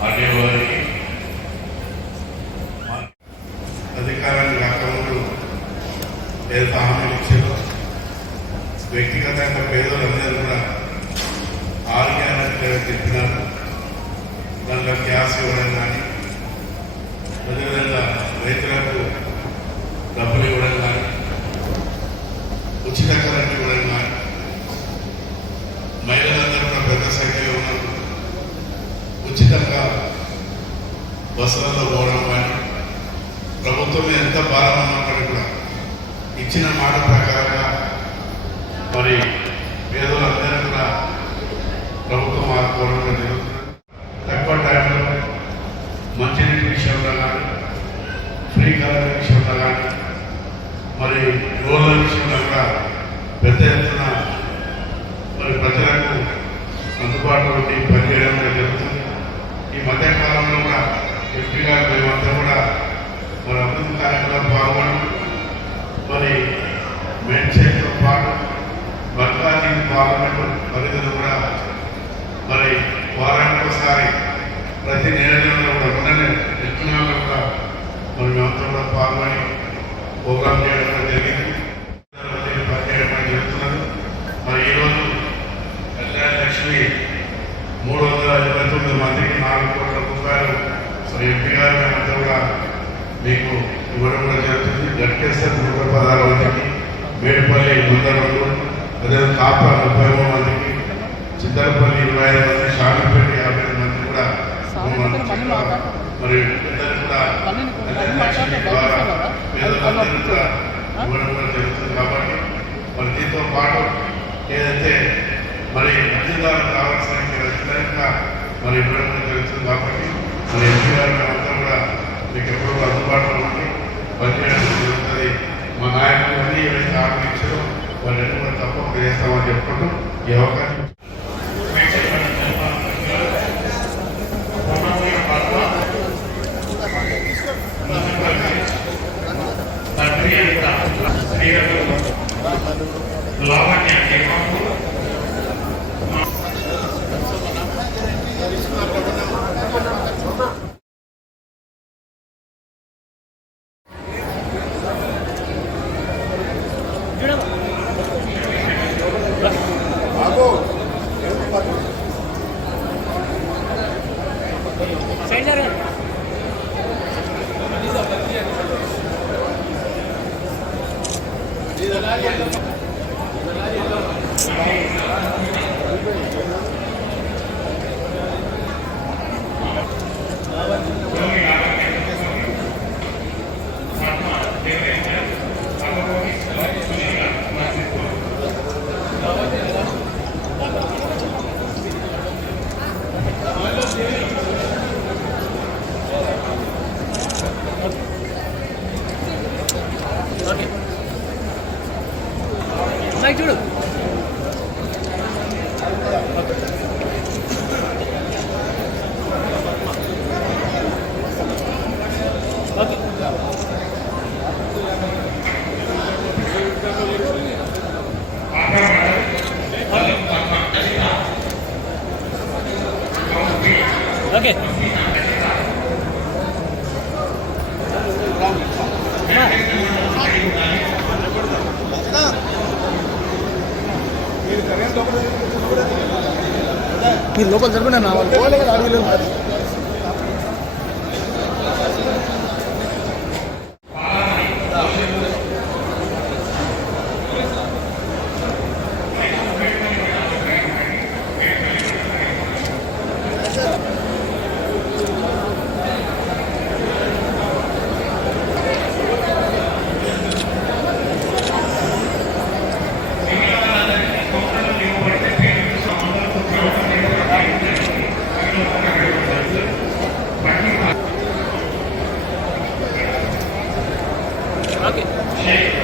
ఆడేవారికి అధికారాన్ని కాకముందు ఏదైతే హామీలు ఇచ్చారో వ్యక్తిగతంగా పేదలందరూ కూడా ఆరోగ్యాన్ని చెప్పినారు దాంట్లో గ్యాస్ ఇవ్వడం కానీ బస్సులలో పోవడం కానీ ప్రభుత్వం మీద ఎంత భారం ఉన్నప్పటికీ కూడా ఇచ్చిన మాట ప్రకారంగా మరి పేదలందరూ కూడా ప్రభుత్వం ఆదుకోవడం జరుగుతుంది తక్కువ టైంలో మంచినీటి విషయంలో కానీ ఫ్రీ కరెంట్ విషయంలో కానీ మరి లోన్ల విషయంలో కూడా పెద్ద ఎత్తున మరి ప్రజలకు అందుబాటులో ఉండి పనిచేయడం కూడా జరుగుతుంది ఈ మధ్య కాలంలో కూడా ఎంపీ గారు మేమంతా కూడా మరి అభివృద్ధి కార్యక్రమాలు పాల్గొని మరి మేడ్చేతో పాటు బర్కాజీ పార్లమెంటు పరిధిలో కూడా మరి వారానికి ఒకసారి ప్రతి నియోజకవర్గంలో కూడా ఉండని ఎత్తునాల్లో కూడా మరి మేమంతా కూడా పాల్గొని ప్రోగ్రామ్ చేయడం జరిగింది. పనిచేయడం కూడా జరుగుతున్నది. మరి ఈరోజు కళ్యాణ లక్ష్మి మూడు వందల ఇరవై తొమ్మిది మందికి నాలుగు కోట్ల రూపాయలు మరి ఎంపీ గారు మేమంతా కూడా మీకు ఇవ్వడం కూడా జరుగుతుంది. గట్కేశ్వర్ నూట పదహారు మందికి మేడిపల్లి వంద అదే కాప ముప్పై మూడు మందికి చిత్తరపల్లి ఇరవై ఐదు మంది షామిపేట యాభై ఐదు మంది కూడా మరి పెద్దలు కూడా పేదలందరూ కూడా ఇవ్వడం కూడా జరుగుతుంది కాబట్టి మరి దీంతో పాటు ఏదైతే మరి అర్జీదారులు కావాల్సిన మరి ఇవ్వడం కూడా జరుగుతుంది కాబట్టి మరి ఎంపీ గారు మేమంతా కూడా మీకు ఎప్పుడు అందుబాటులో ఉండి పనిచేయడం జరుగుతుంది. మా నాయకులు అన్ని ఇచ్చారో వాళ్ళని కూడా తప్పకుండా చేస్తామని చెప్పుకుంటూ ఈ అవకాశం లావణ్య Yeah. 大丈夫？オッケー。ఈ లోపల జరగండి నా వాళ్ళు. పోలే కదా అడవిలో Okay. Yeah.